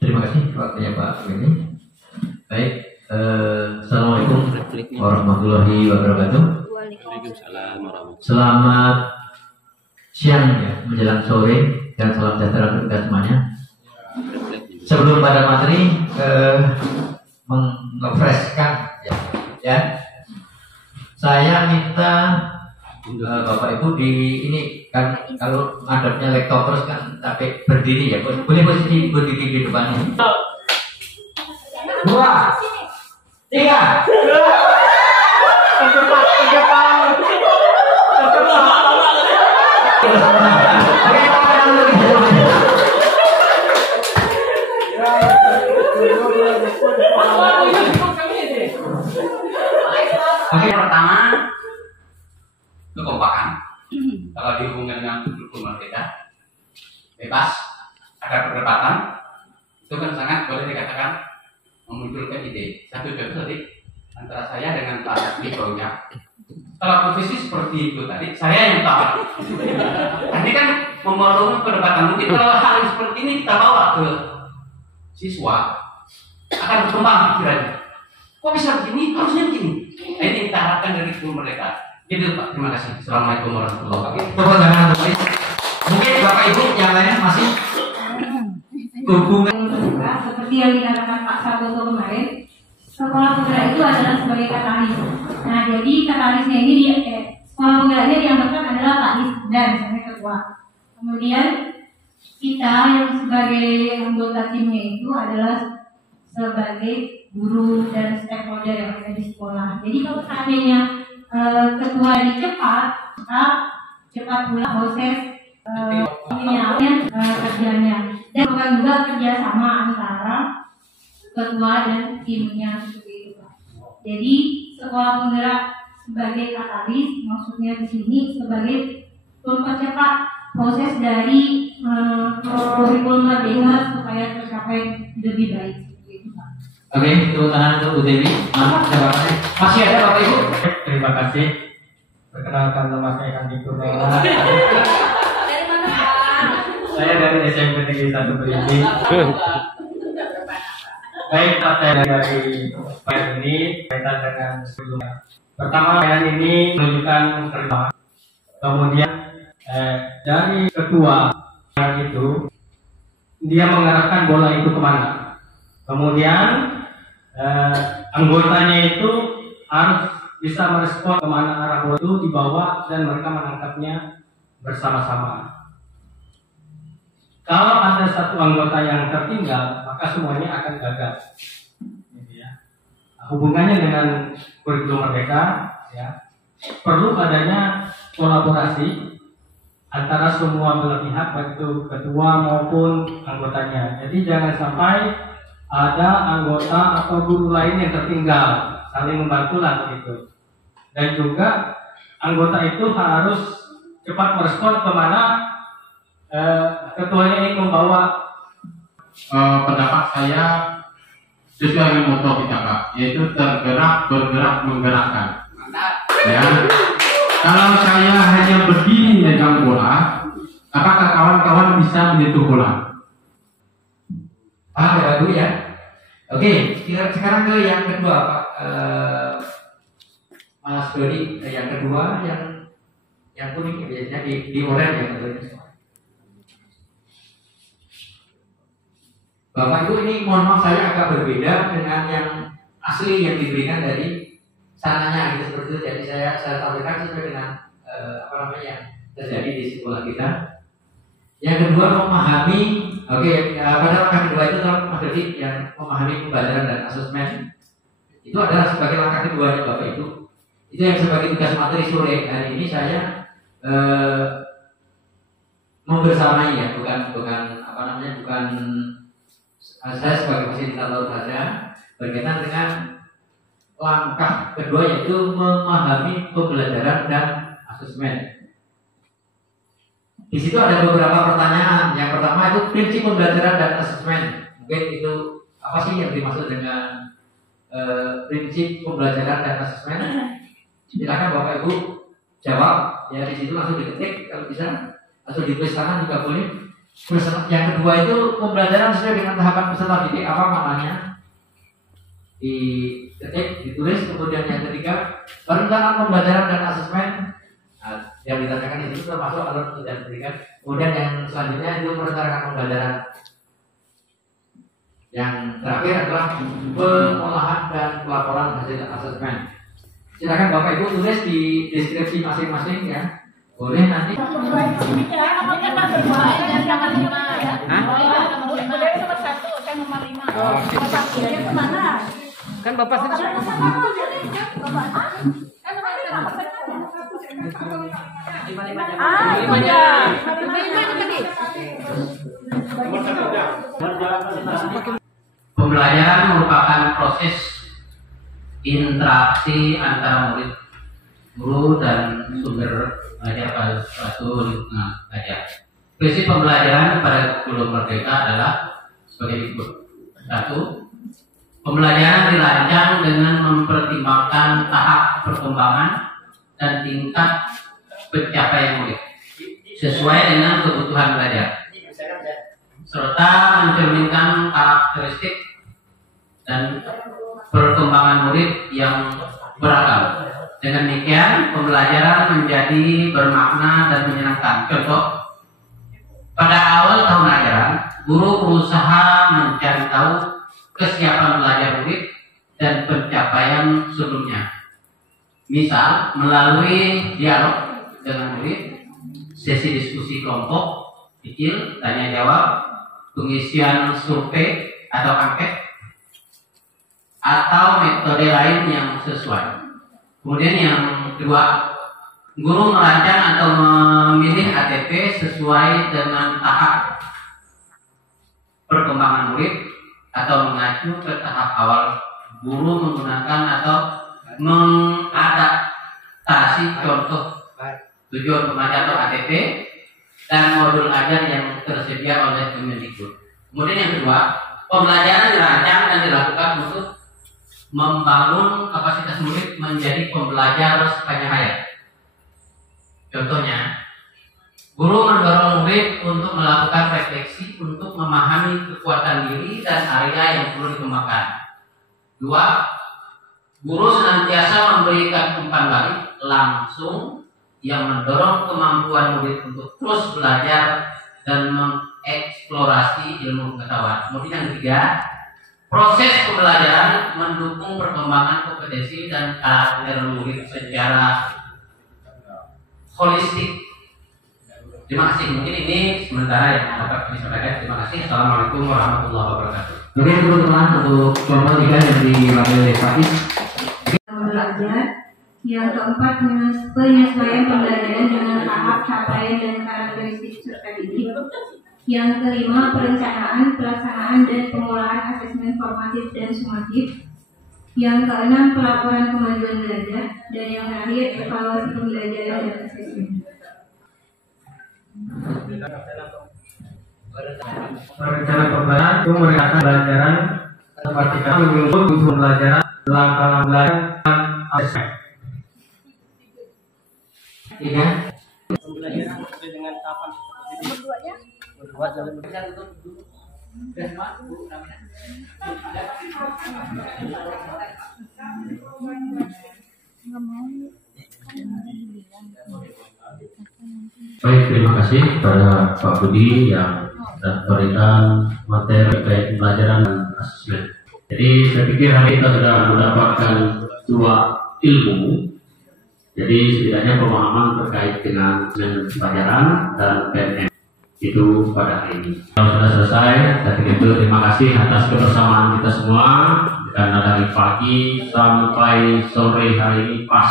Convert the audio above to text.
Terima kasih waktunya Pak Beni. Baik, Assalamualaikum warahmatullahi wabarakatuh. Waalaikumsalam warahmatullahi. Selamat siang ya, menjelang sore dan salam sejahtera untuk kita semuanya. Sebelum pada materi, mengefreshkan ya. Saya minta Bapak Ibu di ini kan kalau ngadepnya lektor terus kan capek berdiri ya, boleh posisi berdiri di depan ini. 2, 3. Oke, pertama kekompakan. Kalau dihubungkan dengan hukum merdeka, bebas, ada perdebatan, itu kan sangat boleh dikatakan memunculkan ide. Satu contoh tadi antara saya dengan Pak Nikonya. Kalau posisi seperti itu tadi, saya yang tahu. Nanti kan memerlukan perdebatan. Mungkin kalau hal yang seperti ini kita bawa ke siswa, akan berkembang pikirannya. Kok bisa begini? Harusnya begini. Nah, ini kita harapkan dari guru mereka. Gitu Pak, terima kasih. Assalamualaikum warahmatullahi wabarakatuh. Tepuk tangan untuk ini. Mungkin Bapak Ibu yang lainnya masih hubungan seperti yang dikatakan Pak Saboto kemarin, sekolah penggerak itu adalah sebagai katalis. Nah, jadi katalisnya ini sekolah penggeraknya dianggapkan adalah Pak dan misalnya ketua. Kemudian kita yang sebagai anggota timnya itu adalah sebagai guru dan stakeholder yang ada di sekolah. Jadi kalau seandainya ketua dicepat, maka cepat pula proses kerjanya. Dan bukan juga kerjasama antara ketua dan timnya seperti itu Pak. Jadi sekolah penggerak sebagai katalis, maksudnya di sini sebagai mempercepat proses dari kurikulum merdeka supaya tercapai lebih baik. Oke, tepuk tangan untuk Bu Dewi. Maaf, jawabannya masih ada Bapak Ibu. Terima kasih. Perkenalkan nama saya Kandi Purnomo. Dari mana Pak? Saya dari SMP Negeri 1 Berinci. Baik, saya dari poin ini kaitan dengan sebelumnya. Pertama, poin ini menunjukkan terima. Kemudian dari ketua yang itu dia mengarahkan bola itu kemana. Kemudian anggotanya itu harus bisa merespon kemana arah bola itu dibawa dan mereka menangkapnya bersama-sama. Kalau ada satu anggota yang tertinggal, maka semuanya akan gagal. Gitu ya. Hubungannya dengan kurikulum merdeka, ya, perlu adanya kolaborasi antara semua belah pihak, baik itu ketua maupun anggotanya. Jadi jangan sampai ada anggota atau guru lain yang tertinggal, saling membantulah begitu. Dan juga anggota itu harus cepat merespon kemana ketuanya ingin membawa. Pendapat saya sesuai dengan moto kita Kak, yaitu tergerak, bergerak, menggerakkan. Ya, kalau saya hanya berdiri megang bola, apakah kawan-kawan bisa menyentuh bola? Ada dulu ya. Oke, sekarang ke yang kedua Pak Mas Doni. Yang kedua yang kuning biasanya di oranye yang tentunya. Bapak Ibu, ini mohon maaf saya agak berbeda dengan yang asli yang diberikan dari sananya gitu seperti itu. Jadi saya sampaikan sesuai dengan yang terjadi di sekolah kita. Yang kedua memahami. Oke, pada langkah kedua itu Mas Dodi yang memahami pembelajaran dan asesmen itu adalah sebagai langkah keduanya Bapak Ibu. Itu yang sebagai tugas materi sore hari ini saya membersamai ya, bukan saya sebagai fasilitator saja berkaitan dengan langkah kedua yaitu memahami pembelajaran dan asesmen. Di situ ada beberapa pertanyaan. Yang pertama itu prinsip pembelajaran dan asesmen. Mungkin itu apa sih yang dimaksud dengan prinsip pembelajaran dan asesmen? Silakan Bapak Ibu jawab. Ya di situ langsung diketik kalau bisa, atau ditulis tangan juga boleh. Yang kedua itu pembelajaran sesuai dengan tahapan peserta didik, apa namanya? Diketik, ditulis. Kemudian yang ketiga, perencanaan pembelajaran dan asesmen. Nah, yang ditanyakan itu termasuk alur dan pendidikan. Kemudian yang selanjutnya itu merencanakan pembelajaran. Yang terakhir adalah pengolahan dan pelaporan hasil asesmen. Silakan Bapak Ibu tulis di deskripsi masing-masing ya. Boleh nanti. Kan Bapak Pembelajaran merupakan proses interaksi antara murid, guru dan sumber belajar pada suatu lingkungan belajar. Prinsip pembelajaran pada kurikulum Merdeka adalah sebagai berikut. 1. Pembelajaran dirancang dengan mempertimbangkan tahap perkembangan dan tingkat pencapaian murid sesuai dengan kebutuhan belajar, serta mencerminkan karakteristik dan perkembangan murid yang beragam. Dengan demikian, pembelajaran menjadi bermakna dan menyenangkan. Contoh, pada awal tahun ajaran, guru berusaha mencari tahu kesiapan belajar murid dan pencapaian sebelumnya. Misal, melalui dialog dengan murid, sesi diskusi kelompok kecil, tanya jawab, pengisian survei atau angket, atau metode lain yang sesuai. Kemudian yang kedua, guru merancang atau memilih ATP sesuai dengan tahap perkembangan murid atau mengacu ke tahap awal. Guru menggunakan atau mengadaptasi contoh tujuan remaja atau ATP dan modul ajar yang tersedia oleh Kemendikbud. Kemudian yang kedua, pembelajaran dirancang dan dilakukan untuk membangun kapasitas murid menjadi pembelajar sepanjang hayat. Contohnya, guru mendorong murid untuk melakukan refleksi untuk memahami kekuatan diri dan area yang perlu dikembangkan. 2. Guru senantiasa memberikan umpan balik langsung yang mendorong kemampuan murid untuk terus belajar dan mengeksplorasi ilmu pengetahuan. Kemudian yang ketiga, proses pembelajaran mendukung perkembangan kompetensi dan karakter murid secara holistik. Terima kasih. Mungkin ini sementara yang dapat kami sampaikan. Terima kasih. Assalamualaikum warahmatullahi wabarakatuh. Oke teman-teman, untuk kelompok 3 yang diwakili oleh Faiz. Belajar. Yang keempat, penyesuaian pembelajaran dengan tahap capaian dan karakteristik peserta didik. Yang kelima, perencanaan, pelaksanaan dan pengolahan asesmen formatif dan sumatif. Yang keenam, pelaporan kemajuan belajar. Dan yang terakhir, evaluasi pembelajaran dan asesmen. Rencana pembelajaran itu merencanakan pembelajaran seperti kami menyusun pembelajaran, langkah belajar, dan asesmen. Iya. Pembelajaran sesuai dengan tahapan seperti Baik, terima kasih kepada Pak Budi yang memberikan materi terkait pembelajaran dan asesmen. Jadi saya pikir hari kita sudah mendapatkan 2 ilmu. Jadi setidaknya pemahaman terkait dengan pelajaran dan PNM itu pada hari ini. Kalau sudah selesai, saya pikir itu terima kasih atas kebersamaan kita semua karena dari pagi sampai sore hari ini pas